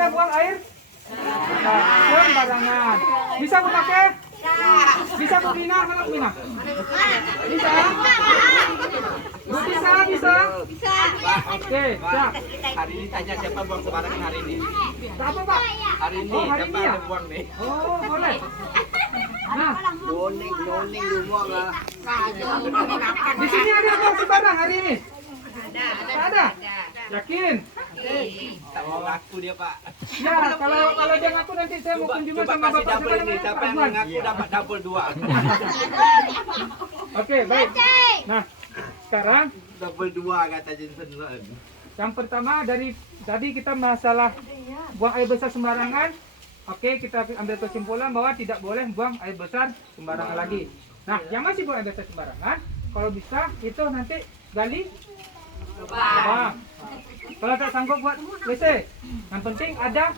Kita buang air sembarangan. Bisa memakai? Bisa Mina, mana Mina? Bisa? Bisa? Oke, siap. Hari ini tanya siapa buang sembarangan hari ini? Apa Pak? Hari ini hari siapa ini ya? yang buang nih? Oh, boleh. Nah, Noning lu buang lah. di sini ada yang buang sembarang hari ini? Ada. Yakin? Tak mau ngaku dia Pak. Ya, kalau dia ngaku nanti saya mau kunjungan Coba sama kasih Bapak double ini. Siapa yang Azwan. ngaku dapat double 2. Oke, baik. Nah, sekarang Double 2 kata Jensen. yang pertama dari tadi kita masalah buang air besar sembarangan. Oke, kita ambil kesimpulan bahwa tidak boleh buang air besar sembarangan lagi. Nah, yang masih buang air besar sembarangan, kalau bisa itu nanti gali lubang. Kalau tak sanggup buat WC, yang penting ada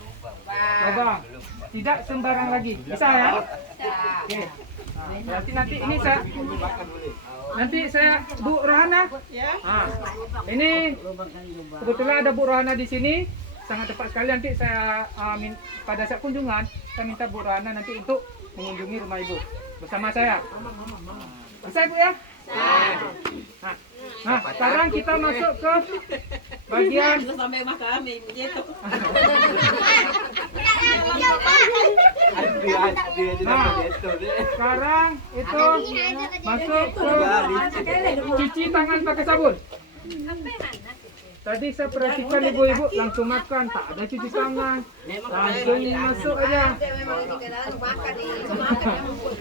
lubang. Tidak sembarang lagi. Bisa ya? Oke. Nah, berarti nanti ini saya Bu Rohana. Nah, ini kebetulan ada Bu Rohana di sini. Sangat tepat sekali nanti saya pada saat kunjungan saya minta Bu Rohana nanti untuk mengunjungi rumah Ibu bersama saya. Bisa Ibu ya? Nah, sekarang kita masuk ke bagian sekarang itu masuk ke cuci tangan pakai sabun. Tadi saya perhatikan ibu-ibu langsung makan, tak ada cuci tangan, langsung masuk aja.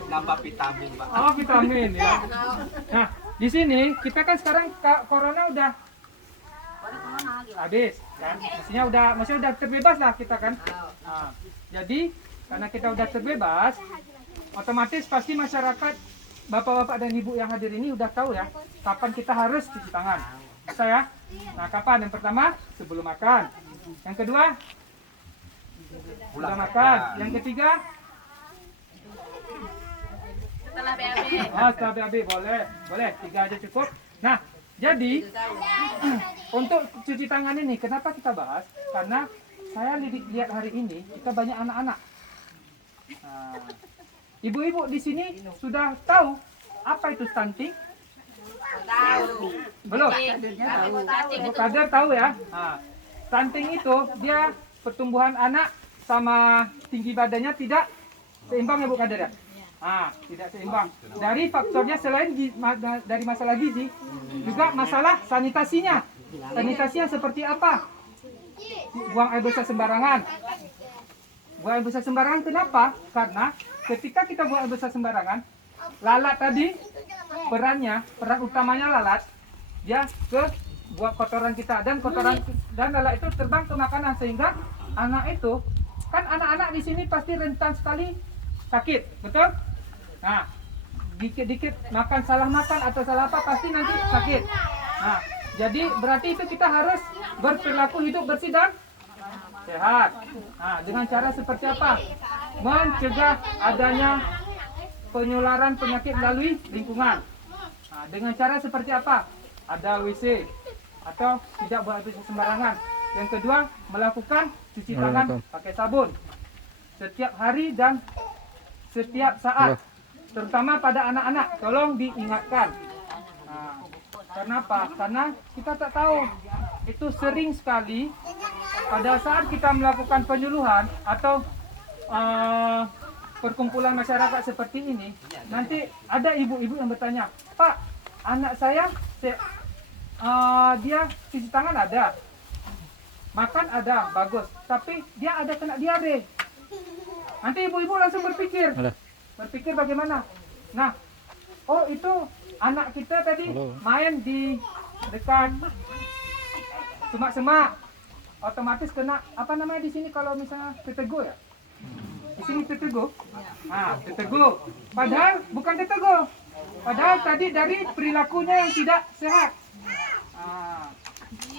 Nambah vitamin Pak. Oh, vitamin ya. Nah, di sini kita kan sekarang corona udah habis, kan? Maksudnya udah terbebas lah kita kan. Nah, jadi karena kita udah terbebas, otomatis pasti masyarakat, bapak-bapak dan ibu yang hadir ini udah tahu ya, kapan kita harus cuci tangan. Bisa ya? Nah, kapan? Yang pertama, sebelum makan. Yang kedua, setelah makan. Yang ketiga, Setelah BAB. oh, setelah BAB boleh. Boleh, 3 aja cukup. Nah, jadi untuk cuci tangan ini, kenapa kita bahas? Karena saya lihat hari ini, kita banyak anak-anak. Nah, ibu-ibu di sini sudah tahu apa itu stunting? Belum? Bu Kader tahu ya? Nah, stunting itu dia pertumbuhan anak sama tinggi badannya tidak seimbang ya Bu Kader ya? Nah, tidak seimbang. Dari faktornya selain dari masalah gizi, juga masalah sanitasinya. Sanitasinya seperti apa? Buang air besar sembarangan. Buang air besar sembarangan kenapa? Karena ketika kita buang air besar sembarangan, lalat tadi peran utamanya lalat, dia ke buat kotoran kita dan lalat itu terbang ke makanan sehingga anak itu kan anak-anak di sini pasti rentan sekali sakit, betul? Nah, dikit-dikit salah makan atau salah apa pasti nanti sakit. Nah, jadi berarti itu kita harus berperilaku hidup bersih dan sehat. Nah, dengan cara seperti apa? Mencegah adanya penularan penyakit melalui lingkungan. Nah, dengan cara seperti apa? Ada WC atau tidak buang air besar sembarangan. Yang kedua, melakukan cuci tangan pakai sabun setiap hari dan setiap saat, terutama pada anak-anak. Tolong diingatkan. Nah, kenapa? Karena kita tak tahu. Itu sering sekali pada saat kita melakukan penyuluhan atau perkumpulan masyarakat seperti ini, nanti ada ibu-ibu yang bertanya, Pak, anak saya dia cuci tangan ada, makan ada, bagus, tapi dia ada kena diare. Nanti ibu-ibu langsung berpikir bagaimana? Nah, oh itu anak kita tadi main di dekat semak-semak, otomatis kena apa namanya di sini kalau misalnya tetego ya? Di sini tetego. Nah, tetego. Padahal bukan tetego. Padahal tadi dari perilakunya yang tidak sehat. Nah,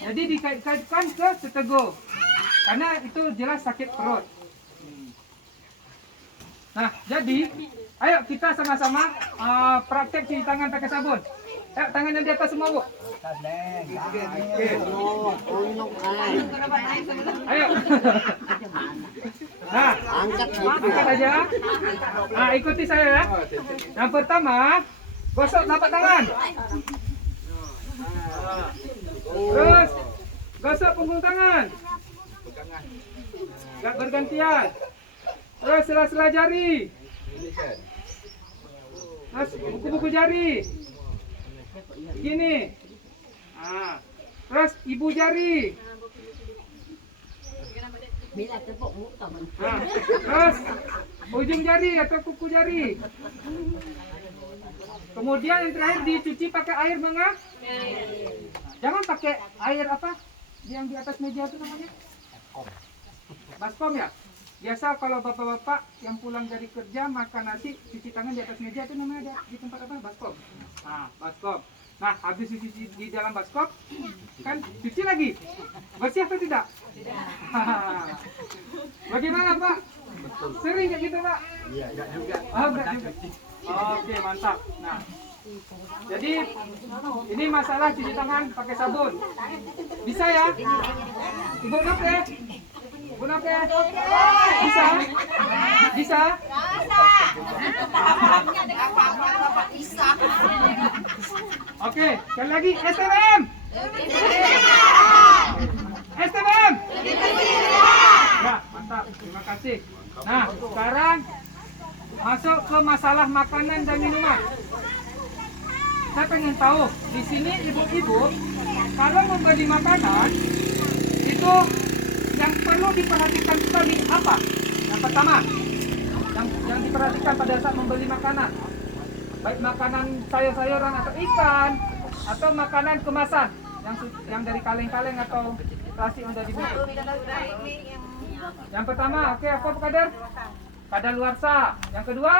jadi dikaitkan ke tetego. Karena itu jelas sakit perut. Nah, jadi ayo kita sama-sama praktek cuci tangan pakai sabun. Ayo, tangannya di atas semua, Bu. Oke. Ayo. Angkat aja. Nah, ikuti saya ya. Yang pertama, gosok telapak tangan. Terus gosok punggung tangan. Gak bergantian. Terus sela-sela jari. Terus buku-buku jari. Gini. Nah, terus ibu jari. Nah, terus ujung jari atau kuku jari. Kemudian yang terakhir dicuci pakai air mengalir. Jangan pakai air apa? Yang di atas meja itu namanya? Baskom ya? Biasa kalau bapak-bapak yang pulang dari kerja makan nasi cuci tangan di atas meja itu namanya di tempat apa? Baskom. Nah, baskom. Nah, habis cuci di dalam baskom, kan cuci lagi. Bersih atau tidak? Tidak. Bagaimana Pak? Sering kayak gitu Pak? Iya, enggak juga. Oh, enggak juga. Oke, mantap. Nah, jadi ini masalah cuci tangan pakai sabun. Bisa ya? Ibu Noke? Ibu Noke? Bisa? Bisa? Oke, sekali lagi STBM. STBM. Ya, mantap. Terima kasih. Nah, sekarang masuk ke masalah makanan dan minuman. Saya pengen tahu, di sini ibu-ibu kalau membeli makanan itu yang perlu diperhatikan sekali apa? Yang pertama, yang diperhatikan pada saat membeli makanan, baik makanan sayur-sayuran atau ikan atau makanan kemasan yang dari kaleng-kaleng atau plastik yang sudah dibungkus. Yang pertama, oke, apa Pak Kader? Kadaluarsa. Yang kedua?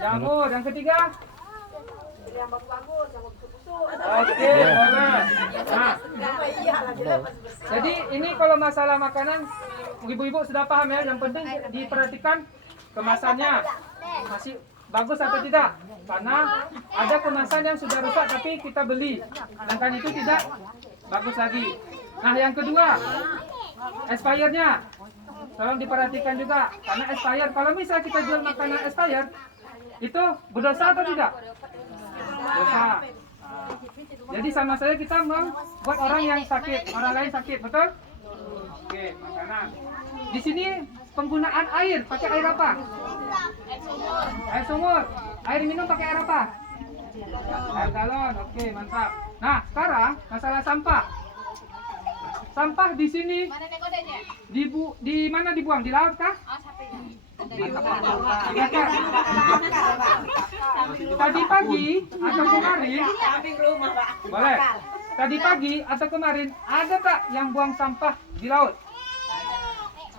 Jamur. Yang ketiga? Oke, boleh. Nah, jadi ini kalau masalah makanan, ibu-ibu sudah paham ya. Yang penting diperhatikan kemasannya masih bagus atau tidak. Karena ada kemasan yang sudah rusak tapi kita beli, sedangkan itu tidak bagus lagi. Nah, yang kedua, expirednya tolong diperhatikan juga. Karena expired, kalau misalnya kita jual makanan expired, itu berdosa atau tidak? Dosa. Jadi sama saja kita membuat orang yang sakit, orang lain sakit, betul? Oke, makanan. Di sini penggunaan air, pakai air apa? Air sumur. Air minum pakai air apa? Air galon. Oke, mantap. Nah, sekarang masalah sampah. Sampah di sini di mana dibuang? Di laut kah? Tadi pagi atau kemarin? Boleh. Tadi pagi atau kemarin ada tak yang buang sampah di laut?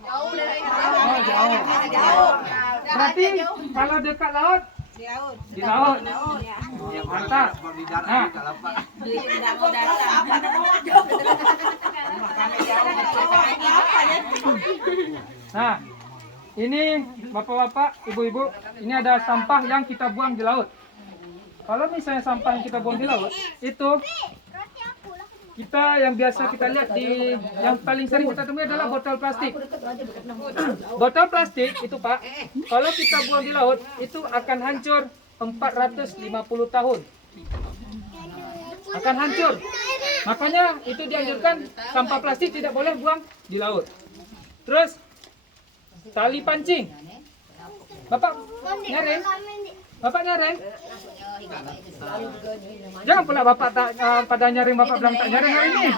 Jauh dari Oh, jauh. Berarti kalau dekat laut? Di laut. Mantap. Nah, nah, ini bapak-bapak, ibu-ibu, ini ada sampah yang kita buang di laut. Kalau misalnya sampah yang kita buang di laut, itu kita yang biasa kita lihat di yang paling sering kita temui adalah botol plastik. Botol plastik itu Pak, kalau kita buang di laut itu akan hancur 450 tahun. Akan hancur. Makanya itu dianjurkan sampah plastik tidak boleh buang di laut. Terus tali pancing. Bapak nyareng? Bapak nyareng? Jangan pula Bapak tak pada nyaring, Bapak bilang tak nyaring hari ini.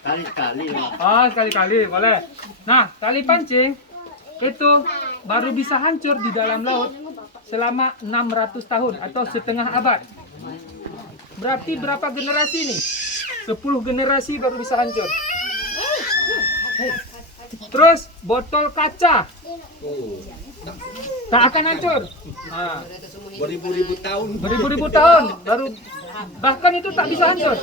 Kali-kali. Oh, sekali-kali boleh. Nah, tali pancing itu baru bisa hancur di dalam laut selama 600 tahun atau setengah abad. Berarti berapa generasi nih? 10 generasi baru bisa hancur. Terus botol kaca tak akan hancur. Nah, Beribu-ribu tahun. beribu-ribu tahun baru, bahkan itu tak bisa hancur.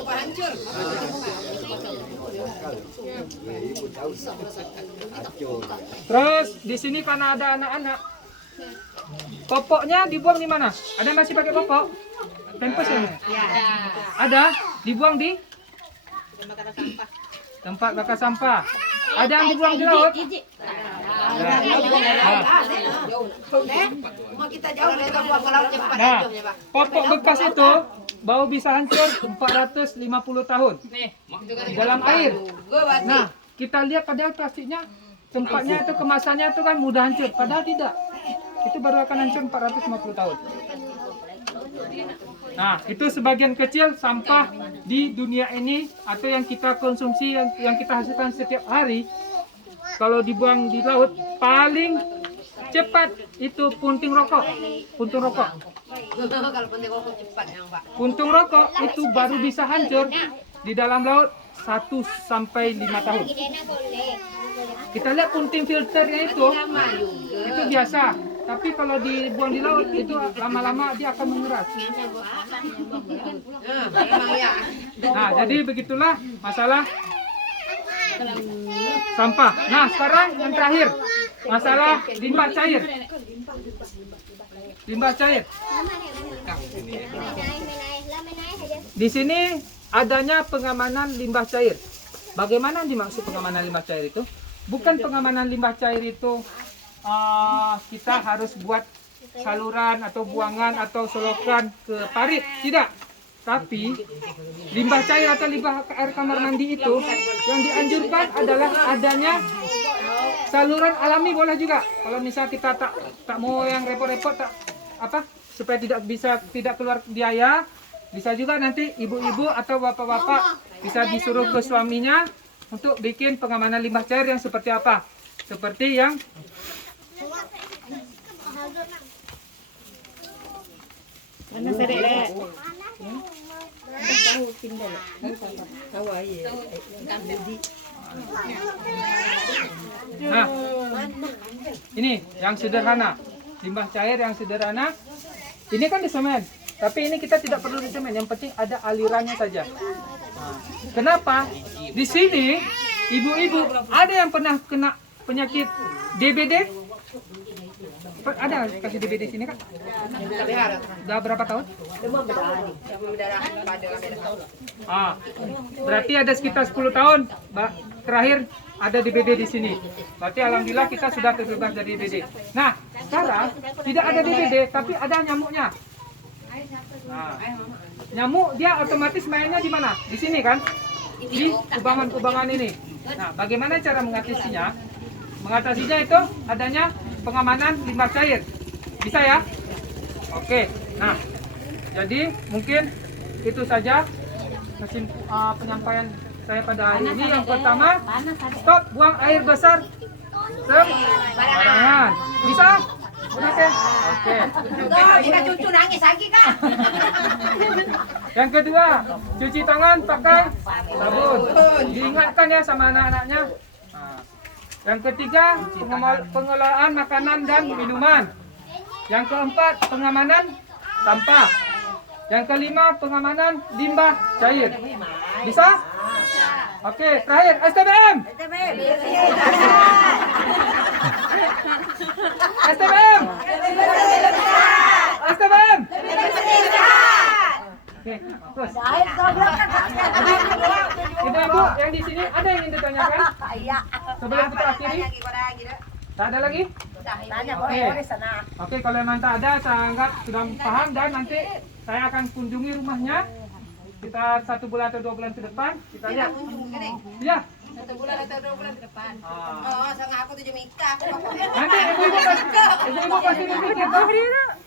Terus di sini karena ada anak-anak, popoknya dibuang di mana? Ada yang masih pakai popok? Pampers ya? Ada, dibuang di tempat bakar sampah. ada yang dibuang di laut. Nah, popok bekas itu bau bisa hancur 450 tahun di dalam air. Nah, kita lihat padahal plastiknya, tempatnya itu kemasannya itu kan mudah hancur, padahal tidak. Itu baru akan hancur 450 tahun. Nah, itu sebagian kecil sampah di dunia ini atau yang kita konsumsi, yang kita hasilkan setiap hari. Kalau dibuang di laut, paling cepat itu puntung rokok. Puntung rokok. Puntung rokok itu baru bisa hancur di dalam laut 1 sampai 5 tahun. Kita lihat punting filternya itu biasa. Tapi kalau dibuang di laut itu lama-lama dia akan mengeras. Nah, jadi begitulah masalah sampah. Nah, sekarang yang terakhir, masalah limbah cair. Limbah cair. Di sini adanya pengamanan limbah cair. Bagaimana dimaksud pengamanan limbah cair itu? Bukan pengamanan limbah cair itu kita harus buat saluran atau buangan atau selokan ke parit, tidak. Tapi limbah cair atau limbah air kamar mandi itu yang dianjurkan adalah adanya saluran alami, boleh juga. Kalau misal kita tak mau yang repot-repot, supaya tidak keluar biaya, bisa juga nanti ibu-ibu atau bapak-bapak bisa disuruh ke suaminya untuk bikin pengamanan limbah cair yang seperti apa? Seperti yang nah, ini yang sederhana, limbah cair yang sederhana. Ini kan disemen, tapi ini kita tidak perlu disemen. Yang penting ada alirannya saja. Nah, kenapa? Di sini ibu-ibu ada yang pernah kena penyakit DBD? Ada kasih DBD sini kan? Udah berapa tahun? Berarti ada sekitar 10 tahun terakhir ada DBD di sini. Berarti alhamdulillah kita sudah terbebas dari DBD. Nah, sekarang tidak ada DBD tapi ada nyamuknya. Nah, nyamuk dia otomatis mainnya di mana? Di sini kan? Di kubangan-kubangan ini. Nah, bagaimana cara mengatasinya? Mengatasinya itu adanya pengamanan limbah cair. Bisa ya? Oke. Nah, jadi mungkin itu saja penyampaian saya pada hari ini. Yang pertama, stop buang air besar sembarangan. Bisa? Udah, oke. Kita cucu nangis lagi kan? Yang kedua, cuci tangan pakai sabun. Diingatkan ya sama anak-anaknya. Nah, yang ketiga, pengelolaan makanan dan minuman. Yang keempat, pengamanan sampah. Yang kelima, pengamanan limbah cair. Bisa? Oke, terakhir STBM. STBM. STBM. Oke, terus. Ibu-ibu yang di sini ada yang ingin ditanyakan? Iya. Sebelum kita akhiri, tak ada lagi? Oke, kalau memang tak ada, saya anggap sudah paham dan nanti saya akan kunjungi rumahnya. Kita 1 bulan atau 2 bulan ke depan. Kita lihat. Iya. 1 bulan atau 2 bulan ke depan. Oh, sama aku 7 mita. Nanti ibu-ibu pasti berpikir, oh,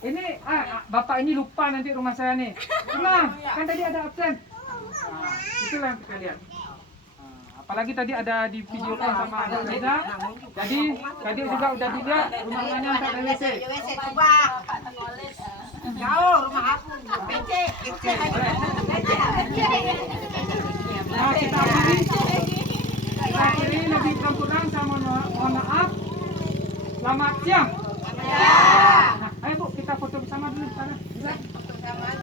ini bapak ini lupa nanti rumah saya nih. Tenang, kan tadi ada absen. Itulah yang kita lihat. Apalagi tadi ada di video kan sama Anak Beda. Jadi tadi juga udah dilihat rumahnya ada WC. Jauh rumah aku. PC. Nah, kita akhiri.